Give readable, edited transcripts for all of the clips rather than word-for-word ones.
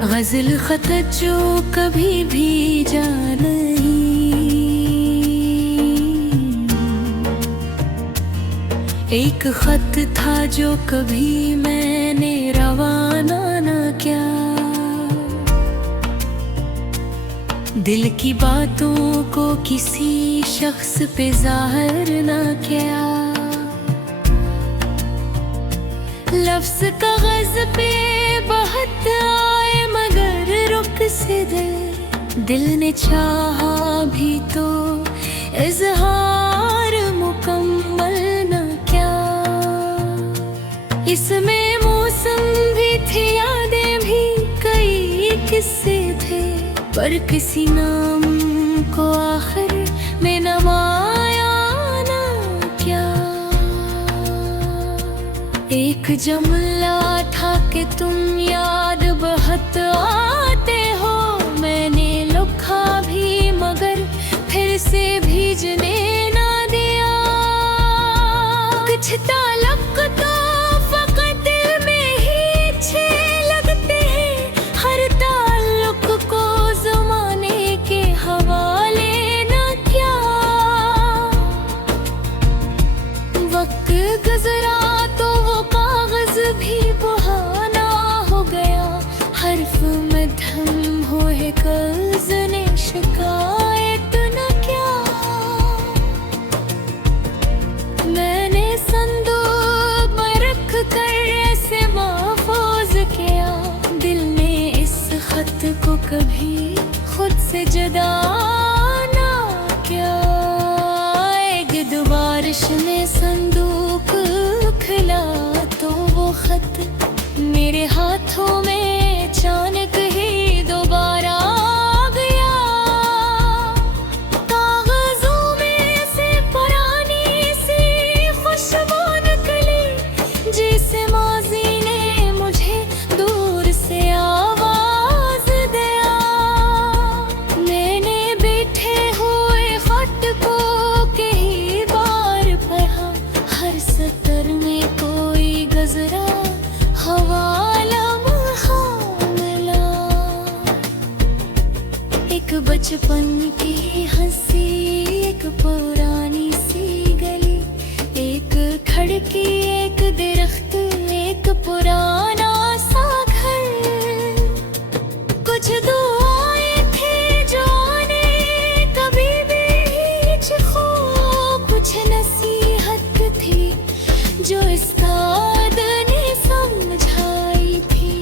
गज़ल ख़त जो कभी भी जा नहीं, एक ख़त था जो कभी मैंने रवाना न किया। दिल की बातों को किसी शख्स पे ज़ाहिर न किया। लफ्ज़ कागज़ पे बहुत आए मगर रुक से दिल ने चाहा भी तो इज़हार मुकम्मल न किया। इसमें मौसम भी थे, यादें भी कई किस्से थे, पर किसी नाम को आखिर में नवाया ना क्या। एक जुमला था कि तुम याद बहुत आते हो, मैंने लिखा भी मगर फिर से भेजने ना दिया। कुछ ताल्लुक तो फकत दिल में ही अच्छे लगते हैं, हर ताल्लुक को ज़माने के हवाले ना किया। वक्त गुज़रा तो वो कागज़ भी बहाना हो गया, हर्फ में धम हुए कर्ज़ ने शिकायत न किया। मैंने संदूक में रख कर ऐसे महफूज किया, दिल ने इस खत को कभी खुद से जुदा ना किया। एक दो बारिश में संदूक खुला तो वो खत मेरे हाथों में अचानक ही दोबारा आ गया। कागजों में से पुरानी सी खुशबू निकली, जैसे माजी ने मुझे दूर से आवाज दिया। मैंने बैठे हुए खत को कई बार पढ़ा, हर सतर में कोई गजरा हवाला मिला। एक बचपन की हंसी, एक पुरानी सी गली, एक खिड़की, एक दरख्त, एक पुराना सा घर। कुछ दुआएं थे जो आने कभी बीच खो, कुछ नसीहत थी जो उस्ताद ने समझाई थी,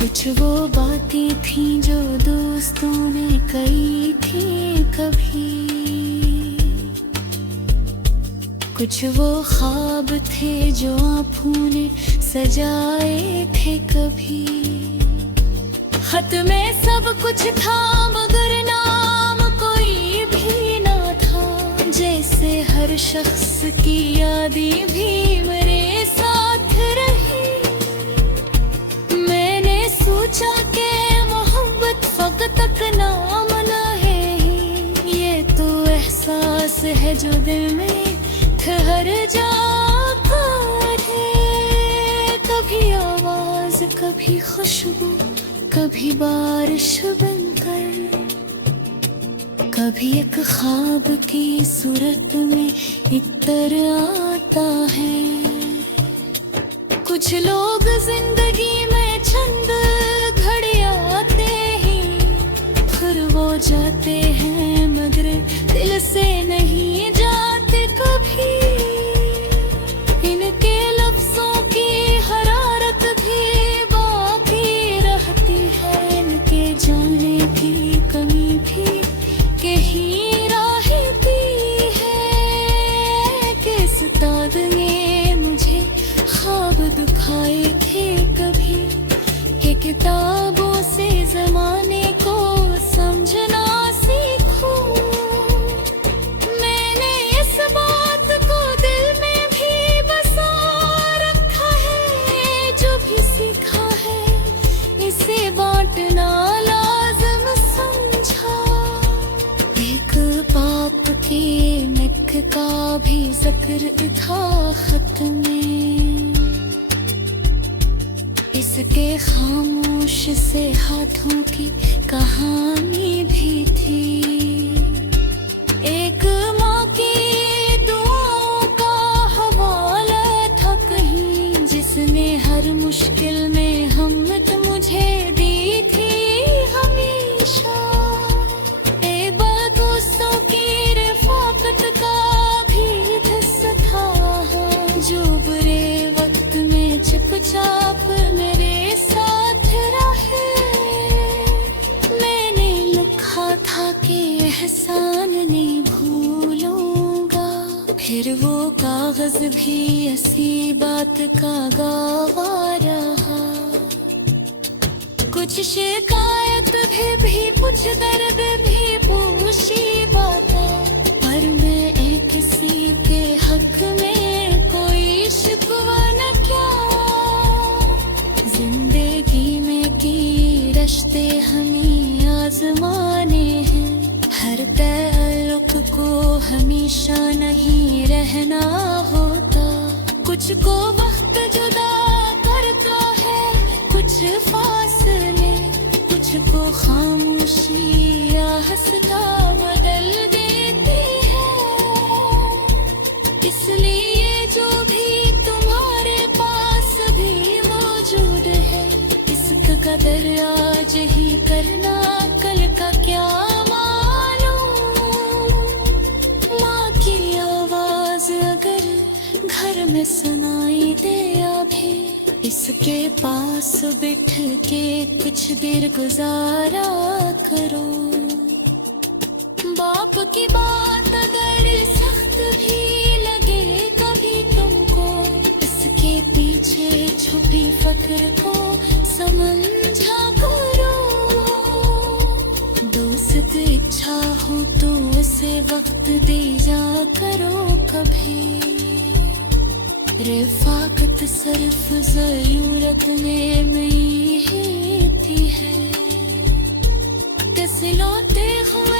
कुछ वो बातें थी जो दोस्तों ने कही थी कभी, कुछ वो ख्वाब थे जो आँखों ने सजाए थे कभी। खत में सब कुछ था मगर नाम कोई भी ना था, जैसे हर शख्स की यादें भी मेरे साथ रही। मैंने सोचा कि मोहब्बत फकत नाम ना है, ये तो एहसास है जो दिल में ठहर जाता है। कभी आवाज, कभी खुशबू, कभी बारिश बनकर, कभी एक ख्वाब की सूरत में इतर आता है। कुछ लोग जिंदगी में चंद घड़ी आते हैं, फिर वो जाते हैं मगर दिल से नहीं जाते कभी। इनके लफ्जों की हरारत भी बाकी रहती है, इनके जाने की कमी भी कहीं रहती है। किस उस्ताद ने मुझे ख्वाब दिखाए थे कभी, कि किताबों से ज़माने को समझना सीखूं। मैंने इस बात को दिल में भी बसा रखा है, जो भी सीखा है इसे बांटना लाज़िम समझा। एक पाप के निक का भी जिक्र था खत में, इसके खामोश से हाथों की कहानी भी थी। एक माँ की दुआओं का हवाला था कहीं, जिसने हर मुश्किल में हिम्मत मुझे दी थी हमेशा। दोस्तों की रफ़ाक़त का भी हिस्सा था, जो बुरे वक्त में चुपचाप मेरे साथ रहे। मैंने लिखा था कि एहसान नहीं भूलूंगा, फिर वो कागज भी ऐसी बात का गवाह रहा। कुछ शिकायत भी कुछ दर्द भी पूछी बातें, पर मैं एक किसी के हक में कोई शिकवा न क्या। जिंदगी में की रिश्ते हमें आजमाने हैं, हर ताल्लुक को हमेशा नहीं रहना होता। कुछ को वक्त जुदा करता है, कुछ फासले, कुछ को खामोशी या हंसता बदल देती है। इसलिए जो भी तुम्हारे पास भी मौजूद है, इसका कदर आज ही करना, कल का क्या मालूम। माँ की आवाज अगर घर में सुनाई दे अभी, इसके पास बैठ के कुछ देर गुजारा करो। बाप की बात अगर सख्त भी लगे कभी तुमको, इसके पीछे छुपी फक्र को समझा करो। दोस्त इच्छा हो तो उसे वक्त दे जा करो कभी, रफ़ाक़त सिर्फ ज़रूरत में नहीं होती है। सिलौते हुए